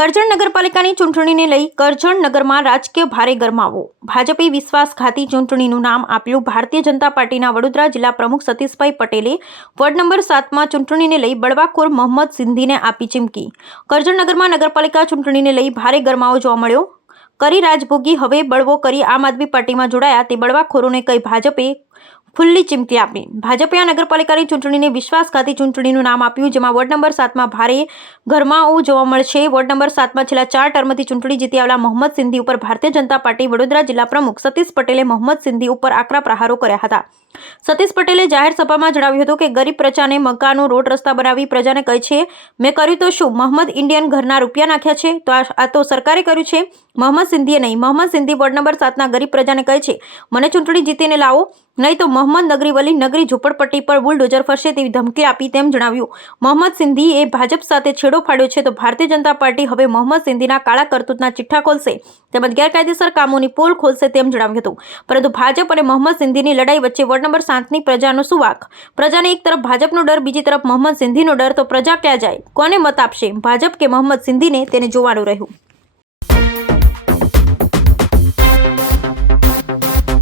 કરજણ નગરપાલિકાની ચૂંટણીને લઈ કરજણ નગરમાં રાજકીય ભારે ગરમાવો. ભાજપે વિશ્વાસઘાતી ચૂંટણીનું નામ આપ્યું. ભારતીય જનતા પાર્ટીના વડોદરા જિલ્લા પ્રમુખ સતીશભાઈ પટેલે વોર્ડ નંબર 7માં ચૂંટણીને લઈ બળવાખોર મોહમ્મદ સિંધીને આપી ચીમકી. કરજણ નગરમાં નગરપાલિકા ચૂંટણીને લઈ ભારે ગરમાવો જોવા મળ્યો. કરી રાજભોગી હવે બળવો કરી આમ આદમી પાર્ટીમાં જોડાયા તે બળવાખોરોને કઈ ભાજપે ખુલ્લી ચીમકી આપી. ભાજપે આ નગરપાલિકાની ચૂંટણીને વિશ્વાસઘાતી ચૂંટણીનું નામ આપ્યું, જેમાં વોર્ડ નંબર 7માં ભારે ગરમાવો જોવા મળશે. વોર્ડ નંબર 7માં છેલ્લા 4 ટર્મથી ચૂંટણી જીતી આવેલા મોહમ્મદ સિંધી ઉપર ભારતીય જનતા પાર્ટી વડોદરા જિલ્લા પ્રમુખ સતીશ પટેલે મોહમ્મદ સિંધી ઉપર આકરા પ્રહારો કર્યા હતા. સતીશ પટેલે જાહેર સભામાં જણાવ્યું હતું કે ગરીબ પ્રજાને મકાનો, રોડ, રસ્તા બનાવી પ્રજાને કહે છે મેં કર્યું તો શું? મોહમ્મદ ઇન્ડિયન ઘરના રૂપિયા નાખ્યા છે તો આ તો સરકારે કર્યું છે, મોહમ્મદ સિંધીએ નહીં. મોહમ્મદ સિંધી વોર્ડ નંબર 7ના ગરીબ પ્રજાને કહે છે મને ચૂંટણી જીતીને લાવો, નહીં તો મોહમ્મદ નગરી વલી નગરી ઝૂંપડપટ્ટી પર બુલડોઝર ફરશે તેવી ધમકી આપી તેમ જણાવ્યું. મોહમ્મદ સિંધીએ ભાજપ સાથે છેડો ફાડ્યો છે તો ભારતીય જનતા પાર્ટી હવે મોહમ્મદ સિંધીના કાળા કરતૂતના ચિઠ્ઠા ખોલશે તેમજ ગેરકાયદેસર કામોની પોલ ખોલશે તેમ જણાવ્યું હતું. પરંતુ ભાજપ અને મોહમ્મદ સિંધીની લડાઈ વચ્ચે વોર્ડ નંબર 7ની પ્રજાનો શું વાંક? પ્રજાને એક તરફ ભાજપનો ડર, બીજી તરફ મોહમ્મદ સિંધીનો ડર, તો પ્રજા ક્યાં જાય? કોને મત આપશે, ભાજપ કે મોહમ્મદ સિંધીને? તેને જોવાનું રહ્યું.